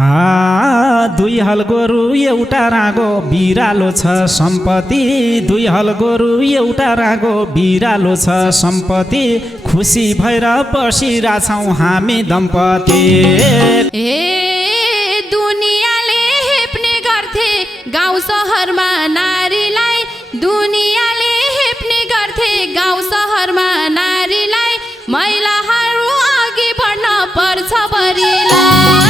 दुई हल गोरु एउटा रागो बिरालो छ सम्पत्ति, दुई हल गोरु एउटा रागो बिरालो छ सम्पत्ति, खुसी भएर बसिरहेछौँ हामी दम्पति। दुनियाँले हेप्ने गर्थे गाउँ सहरमा नारीलाई, दुनियाँले हेप्ने गर्थे गाउँ सहरमा नारीलाई, महिलाहरू अघि बढ्न पर्छ बरिलाई।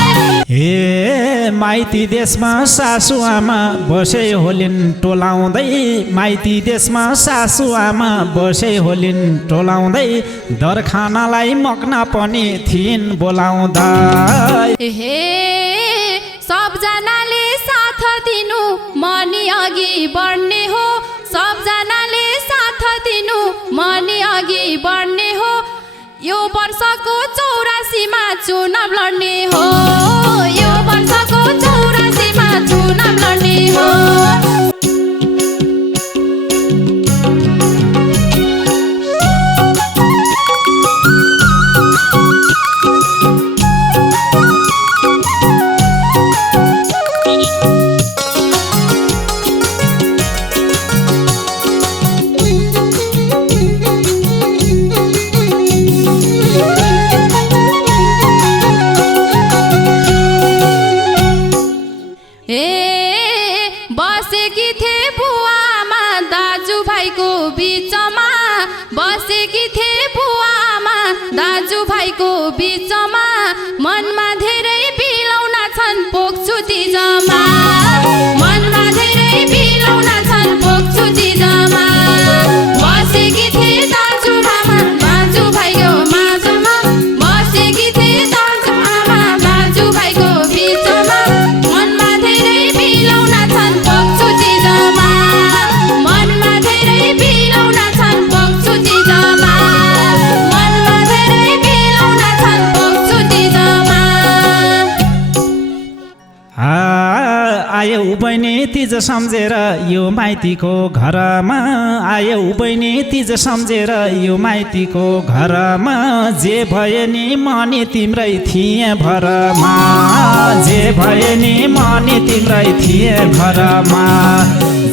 माइती देशमा सासुआमा बसे होलिन् टोलाउँदै, माइती देशमा सासुआमा बसे होलिन् टोलाउँदै, दरखानालाई मक्ना पनि थिइन् बोलाउँदै। सबजनाले साथ दिनु मनी अघि बढ्ने हो, सबजनाले साथ दिनु मनी अघि बढ्ने हो, यो वर्षको 84मा चुनाव लड्ने हो, यो वर्षको 84मा चुनाव लड्ने हो। बसेकी थिए बुवामा दाजुभाइको बिचमा, बसेकी थिए बुवामा दाजुभाइको बिचमा, मनमा धेरै बिलौन छन् पोख्छु तिजमा, मनमा धेरै बिलौन छन् पोख्छु तिजमा। बसेकी थिए दाजुआमा दाजुभाइको माझमा, बसेकी थिए दाजुआमा दाजुभाइको बिचमा, मनमा धेरै बिलौन छन् पोख्छु तिजमा, मनमा धेरै बिलौन छन् पोख्छु तिजमा, मनमा धेरै बिलौन छन् पोख्छु तिजमा। आयौ बहिनी तिज सम्झेर यो माइतीको घरमा, आयौ बहिनी तिज सम्झेर यो माइतीको घरमा, जे भए नि मनी तिम्रै थिए भरमा, जे भए नि मनी तिम्रै थिए भरमा,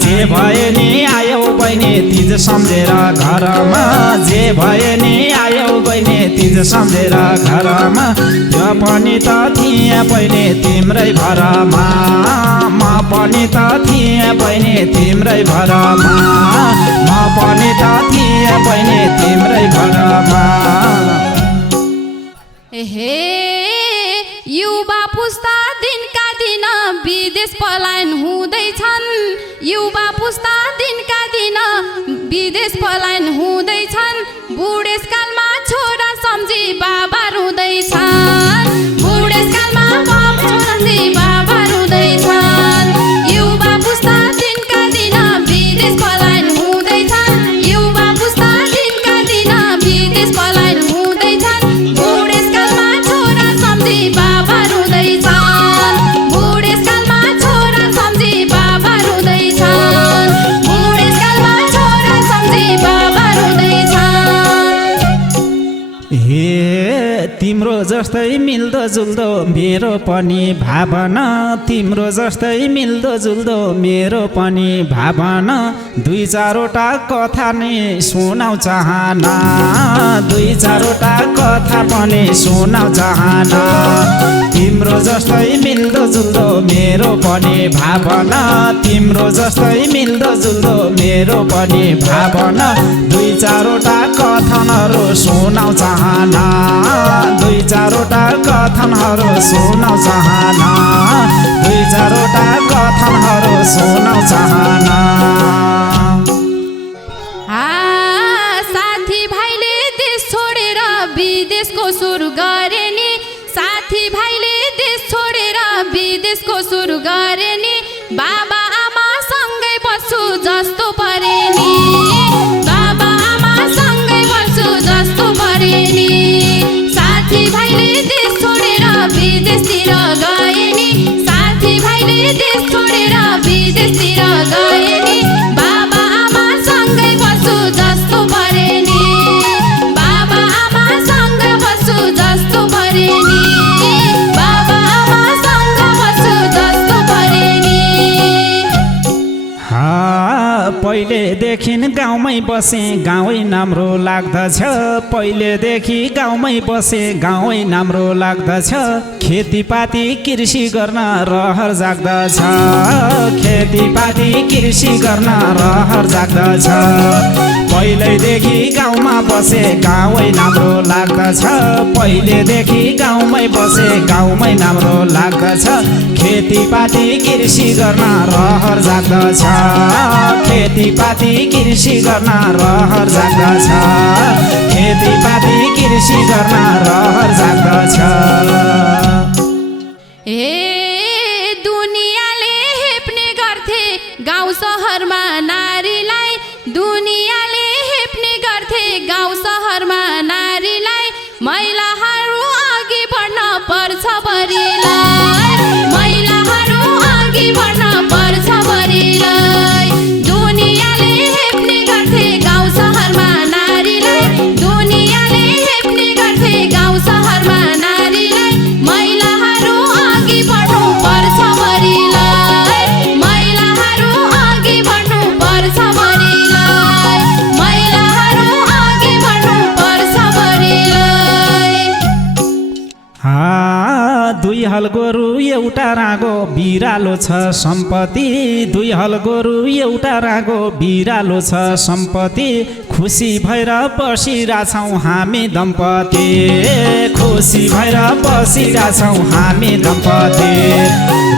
जे भए नि आयौ बहिनी तिज सम्झेर घरमा, जे भए नि आयौ बहिनी तिज सम्झेर घरमा, त्यो पनि त थिए बहिनी तिम्रै भरमा, म पनि त थिए बहिनी तिम्रै भरमा, म पनि त थिए बहिनी तिम्रै भरमा। युवा पुस्ता दिनका दिन विदेश पलायन हुँदैछन्, युवा पुस्ता दिनका दिन विदेश पलायन हुँदैछन्, बुढेसकालमा छोरा सम्झी बाबा रुँदैछन्, बुढेसकालमा बाबा सम्झी बाबा रुँदैछन्। युवा पुस्ता दिनका दिन विदेश पलायन हुँदैछन्, युवा पुस्ता दिनका दिन विदेश पलायन हुँदैछन्, बुढेसकालमा छोरा सम्झी बाबा रुँदैछन्, बुढेसकालमा छोरा सम्झी बाबा रुँदैछन्, बुढेसकालमा छोरा सम्झी बाबा रुँदैछन्। तिम्रो जस्तै मिल्दो जुल्दो मेरो पनि भावना, तिम्रो जस्तै मिल्दो जुल्दो मेरो पनि भावना, दुई चारवटा कथा नि सुनाउ चाहना, दुई चारवटा कथा पनि सुनाउ चाहना, तिम्रो जस्तै मिल्दो जुल्दो मेरो पनि भावना, तिम्रो जस्तै मिल्दो जुल्दो मेरो पनि भावना, दुई चारवटा कथनहरू सुनाउ चाहना, दुई चारवटा कथनहरू सुनाउ चाहना, दुई चारवटा कथनहरू सुनाउ चाहना। साथी भाइले देश छोडेर विदेशको सुरु गरे नि, साथी भाइले देश छोडेर विदेशको सुरु गरे नि, बाबा आमा सँगै बस्छु जस्तो परे नि, बाबा आमा सँगै बस्छु जस्तो परे नि, साथी भाइले देश छोडेर विदेशतिर गए नि, साथी भाइले देश छोडेर विदेशतिर गए नि, बाबा आमा सँगै बस्छु जस्तो परे नि, बाबा आमा सँगै बस्छु जस्तो परे नि, बाबा आमा सँगै पहिलेदेखि गाउँमै बसे गाउँै राम्रो लाग्दछ पहिलेदेखि गाउँमै बसे गाउँै राम्रो लाग्दछ खेतीपाती कृषि गर्न रहर जाग्दछ खेतीपाती कृषि गर्न रहर जाग्दछ पहिलेदेखि गाउँमा बसे गाउँै राम्रो लाग्दछ पहिलेदेखि गाउँमै बसे गाउँमै राम्रो लाग्दछ खेतीपाती कृषि गर्न रहर जाग्दछ खेतीपाती कृषि गर्न रहर जाग्दछ खेतीपाती कृषि गर्न रहर जाग्दछ दुनियाँले हेप्ने गर्थे गाउँ सहरमा नारीलाई दुनियाँले हेप्ने गर्थे गाउँ सहरमा नारीलाई महिलाहरू अघि बढ्न पर्छ बरिलाई महिलाहरू अघि बढ्न पर्छ बरिलाई दुनियाँले हेप्ने गर्थे गाउँ सहरमा नारीलाई दुनियाँले हेप्ने गर्थे गाउँ सहरमा नारीलाई महिलाहरू अघि बढ्नु पर्छ बरिलाई महिलाहरू अघि बढ्नु पर्छ बरिलाई महिलाहरू अघि बढ्नु पर्छ बरिलाई दुई हल गोरु एउटा रागो बिरालो छ सम्पत्ति दुई हल गोरु एउटा रागो बिरालो छ सम्पत्ति खुसी भएर बसिरहेछौँ हामी दम्पति खुसी भएर बसिरहेछौँ हामी दम्पति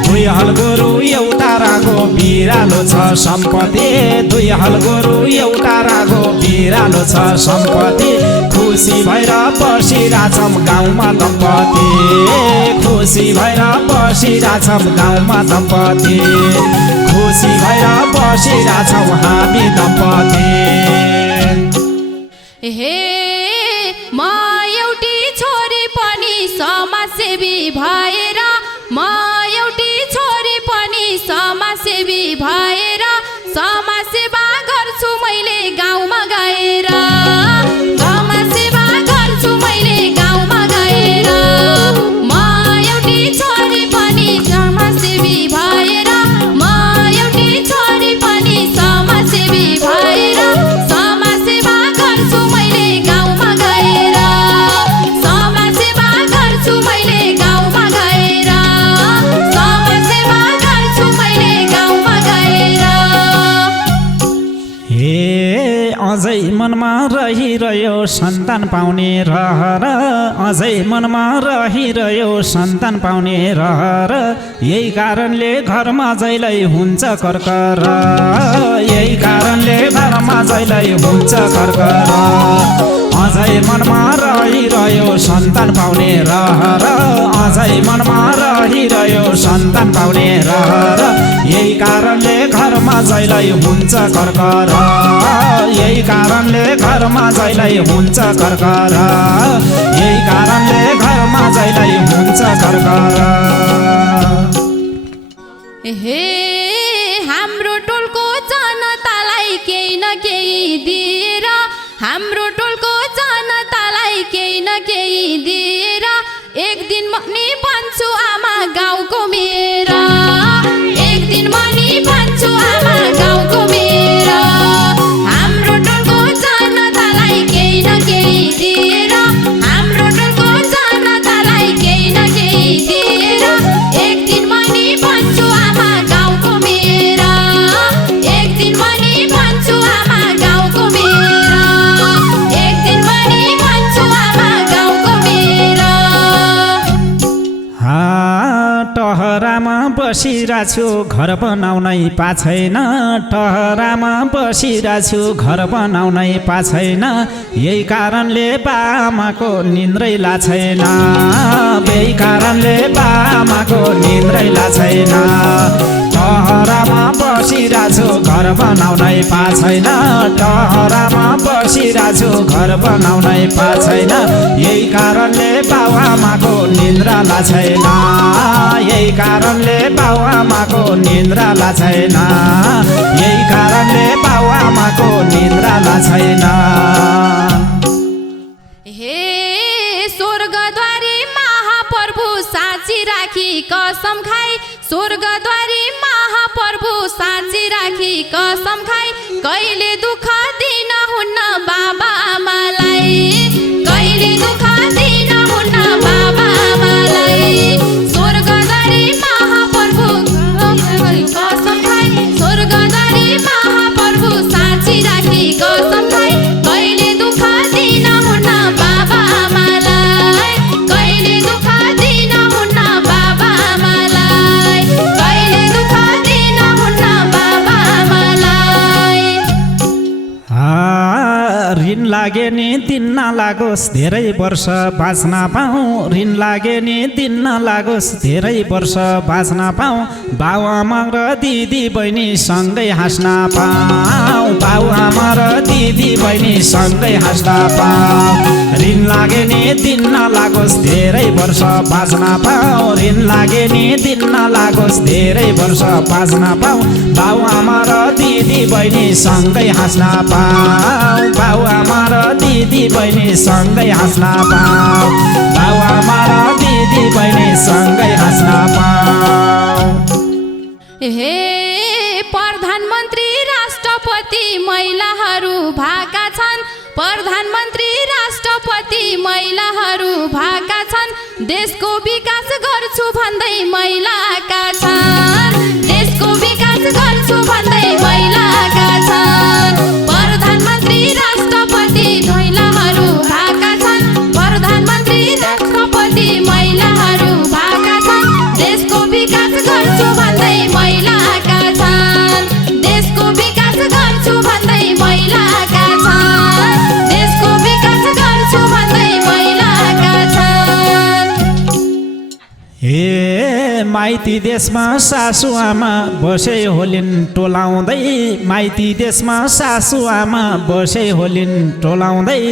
दुई हल गोरु एउटा रागो बिरालो छ सम्पत्ति दुई हल गोरु एउटा रागो बिरालो छ सम्पत्ति खुसी भएर बसिरहेछौँ गाउँमा दम्पति खुसी भएर बसिरहेछौँ गाउँमा दम्पति खुसी भएर बसिरहेछौँ हामी दम्पति हे म एउटी छोरी पनि समाजसेवी भएर म एउटी छोरी पनि समाजसेवी भएर समाजसेवा गर्छु मैले गाउँमा गएर गाउँमा सेवा गर्छु मैले गाउँमा गएर म एउटी छोरी पनि समाजसेवी भएर म एउटी छोरी पनि समाजसेवी भएर समाजसेवा गर्छु मैले गाउँमा गएर समाजसेवा गर्छु मैले गाउँमा गएर समाजसेवा गर्छु मैले गाउँमा गएर अझै मनमा रहिरह्यो सन्तान पाउने रहर अझै मनमा रहिरह्यो सन्तान पाउने रहर यही कारणले घरमा जहिल्यै हुन्छ कर्कर यही कारणले घरमा जहिल्यै हुन्छ कर्कर अझै मनमा रहिरह्यो सन्तान पाउने रहर अझै मनमा रहिरह्यो सन्तान पाउने रहर यही कारणले घरमा जहिल्यै हुन्छ कर्कर यही कारणले घरमा जहिल्यै हुन्छ कर्कर यही कारणले घरमा जहिल्यै हुन्छ कर्कर हे हाम्रो टोलको जनतालाई केही न केही दिएर हाम्रो टोलको जनतालाई केही न केही दिएर एक दिन म नि भन्छु आमा गाउँको मेरा एक दिन म नि भन्छु आमा गाउँको मेरा हाम्रो टोलको जनतालाई केही न केही दिएर हाम्रो टोलको जनतालाई केही न केही दिएर एक दिन म नि भन्छु आमा गाउँको मेरा एक दिन म नि भन्छु आमा गाउँको मेरा एक दिन म नि भन्छु आमा गाउँको मेरा टहरामा बसिरहेछु घर बनाउनै पाछैन टहरामा बसिरहेछु घर बनाउनै पाछैन यही कारणले बामाको निन्द्रै लाछैन यही कारणले बामाको निन्द्रै लाछैन टहरामा बसिरहेछु घर बनाउनै पाछैन टहरामा बसिरहेछु घर बनाउनै पाछैन यही कारणले बाउआमाको निन्द्रा लाछैन यही कारणले बाउआमाको निन्द्रा लाछैन यही कारणले बाउआमाको निन्द्रा लाछैन हे स्वर्गद्वारी महाप्रभु साँची राखी कसम खाई स्वर्गद्वारी महाप्रभु साँची राखी कसम खाई कहिले दुःख दिन हुन्न बाबा आमालाई कहिले दुःख दिन हुन्न बाबा आमालाई स्वर्गदारी महाप्रभु कसम खाई स्वर्गदारी महाप्रभु साँची राखी कसम खाई कहिले दुःख दिन हुन्न बाबा आमालाई कहिले दुःख दिन हुन्न बाबा आमालाई कहिले दुःख दिन हुन्न बाबा आमालाई। ऋण लागे नि दिन नलागोस् धेरै वर्ष बाँच्न पाऊँ ऋण लागे नि दिन नलागोस् धेरै वर्ष बाँच्न पाऊँ बाउ आमा र दिदी बहिनी सँगै हाँस्न पाऊँ बाउ आमा र दिदी बहिनी सँगै हाँस्न पाऊँ ऋण लागे नि दिन नलागोस् धेरै वर्ष बाँच्न पाऊँ ऋण लागे नि दिन नलागोस् धेरै वर्ष बाँच्न पाऊँ बाउ आमा र दिदी बहिनी सँगै हाँस्न पाऊँ बाउ आमा र दिदी बहिनी सँगै हाँस्न पाऊँ बाउ आमा र दिदी बहिनी सँगै हाँस्न पाऊँ। हे प्रधानमन्त्री राष्ट्रपति महिलाहरू भाका छन् प्रधानमन्त्री राष्ट्रपति महिलाहरू भाका छन् देशको विकास गर्छु भन्दै महिलाका छन् देशको विकास गर्छु भन्दै महिलाका छन् प्रधानमन्त्री राष्ट्रपति महिलाहरू भाका छन् प्रधानमन्त्री राष्ट्रपति महिलाहरू भाका छन् देशको विकास गर्छु भन्दै महिलाका छन् देशको विकास गर्छु भन्दै महिलाका छन् देशको विकास गर्छु भन्दै महिलाका छन्। हे माइती देशमा सासु आमा बसे होलिन् टोलाउँदै माइती देशमा सासु आमा बसे होलिन् टोलाउँदै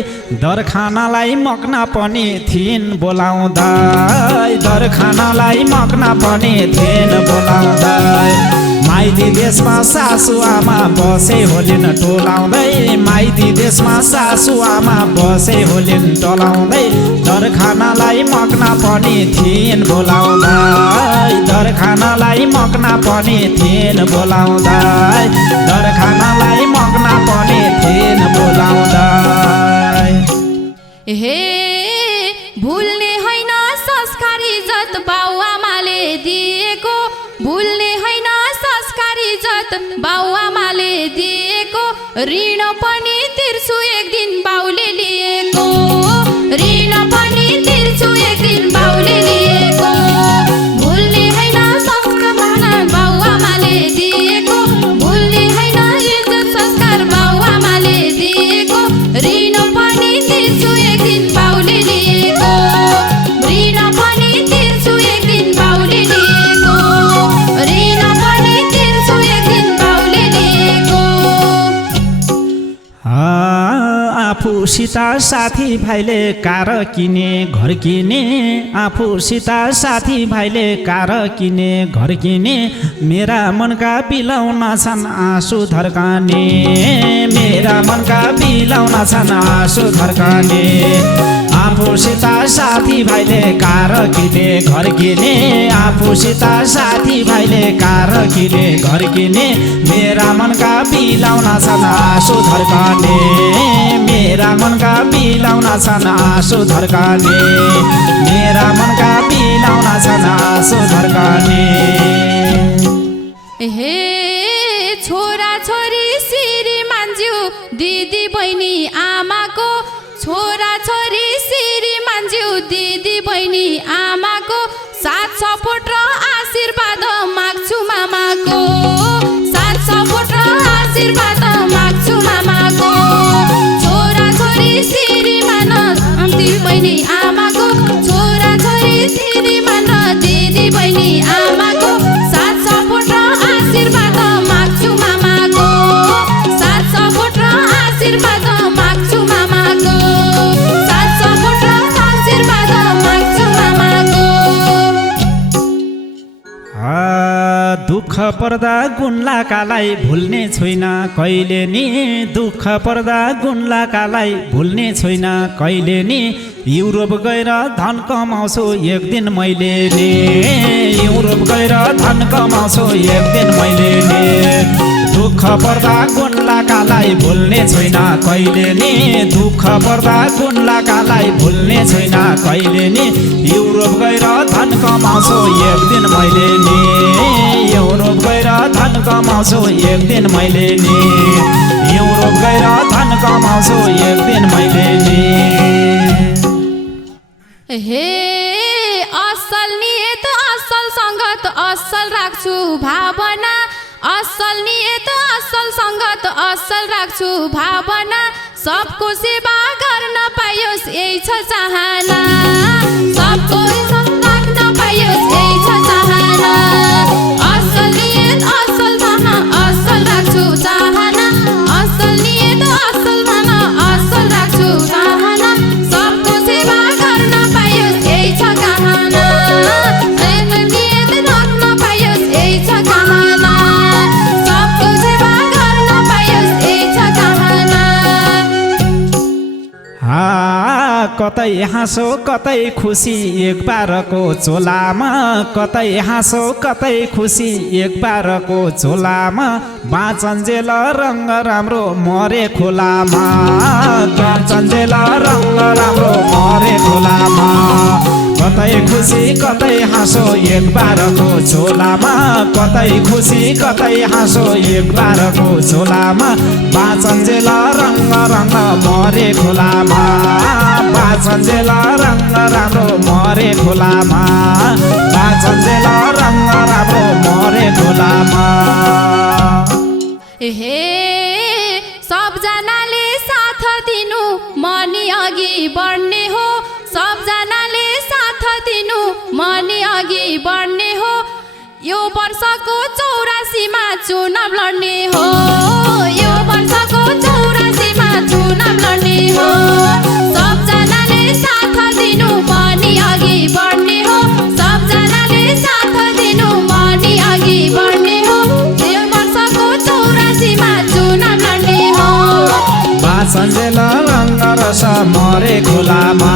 दरखानालाई मक्न पनि थिइन् बोलाउँदै दरखानालाई मक्न पनि थिइन् बोलाउँदै माइती देशमा सासु आमा बसे होलिन् टोलाउँदै माइती देशमा सासु आमा बसे होलिन् टोलाउँदै दरखानालाई मक्न पनि थिइन् बोलाउँदै दरखानालाई मक्न पनि थिइन् बोलाउँदै दरखानालाई मक्न पनि थिइन् बोलाउँदै। हे भुल्ने होइन संस्कार इज्जत बाउ आमाले दिएको भुल्ने होइन संस्कार इज्जत बाउ आमाले दिएको ऋण पनि तिर्छु एक दिन बाउले लिएको ऋण पनि तिर्छु एक दिन बाउले लिएको भुल्ने होइन संस्कार बाउ आमाले दिएको भुल्ने होइन इज्जत संस्कार बाउ आमाले दिएको ऋण पनि तिर्छु एक दिन बाउले लिएको ऋण पनि तिर्छु एक दिन बाउले लिएको ऋण पनि तिर्छु एक दिन बाउले लिएको। आफूसित साथी भाइले कार किने घर किने आफूसित साथी भाइले कार किने घर किने मेरा मनका बिलाउन छन् आँसु धर्काने मेरा मनका बिलाउन छन् आँसु धर्काने आफूसित साथी भाइले कार किने घर किने आफूसित साथी भाइले कार किने घर किने मेरा मनका बिलाउन छन् आँसु धर्काने मेरा मनका बिलाउन छन् आँसु धर्काने मेरा मनका बिलाउन छन् आँसु धर्काने। हे छोरा छोरी श्रीमान्ज्यू दिदी बहिनी आमाको छोरा छोरी श्रीमान्ज्यू दिदी बहिनी आमाको साथ सपोर्ट र आशीर्वाद माग्छु मामाको साथ सपोर्ट र आशीर्वाद माग्छु मामाको छोरा छोरी श्रीमान दिदी बहिनी आमाको छोरा छोरी श्रीमान दिदी बहिनी आमाको साथ सपोर्ट र आशीर्वाद माग्छु मामाको साथ सपोर्ट र आशीर्वाद माग्छु मामाको साथ सपोर्ट र आशीर्वाद माग्छु मामाको। दुःख पर्दा गुन्लाकालाई भुल्ने छैन कहिले नि दुःख पर्दा गुन्लाकालाई भुल्ने छैन कहिले नि युरोप गएर धन कमाउँछु एक दिन मैले नि युरोप गएर धन कमाउँछु एक दिन मैले नि दुःख पर्दा गुन्लाकालाई भुल्ने छैन कहिले नि दुःख पर्दा गुन्लाकालाई भुल्ने छैन कहिले नि युरोप गएर धन कमाउँछु एक दिन मैले नि युरोप गएर धन कमाउँछु एक दिन मैले नि युरोप गएर धन कमाउँछु एक दिन मैले नि हे असल नियत असल सङ्गत असल राख्छु भावना असल नियत असल सङ्गत असल राख्छु भावना सबको सेवा गर्न पाइयोस् यही छ चाहना सबको इज्जत राख्न पाइयोस् यही छ चाहना असल नियत असल भावना असल राख्छु चाहना असल नियत असल भावना असल राख्छु चाहना सबको सेवा गर्न पाइयोस् यही छ चाहना नियत राख्न पाइयोस् यही छ चाहना सबको सेवा गर्न पाइयोस् यही छ चाहना कतै हाँसो कतै खुसी एक बारको चोलामा कतै हाँसो कतै खुसी एक बारको चोलामा बाँचन्जेल रङ्ग राम्रो मरे खोलामा बाँचन्जेल रङ्ग राम्रो मरे खोलामा कतै खुसी कतै हाँसो एक बारको चोलामा कतै खुसी कतै हाँसो एक बारको चोलामा बाँचन्जेल रङ्ग रङ्ग मरे खोलामा बाँचन्जेल रङ्ग राम्रो मरे खोलामा बाँचन्जेल रङ्ग राम्रो मरे खोलामा हे सबजनाले साथ दिनु मनी अघि बढ्ने हो सबजनाले साथ दिनु मनी अघि बढ्ने हो यो वर्षको 84मा चुनाव लड्ने हो यो वर्षको 84मा चुनाव लड्ने हो सबजनाले साथ दिनु मनी अघि बढ्ने हो सबजनाले साथ दिनु मनी अघि बढ्ने हो यो वर्षको 84मा चुनाव लड्ने हो बाँचन्जेल रङ्ग रस मरे खोलामा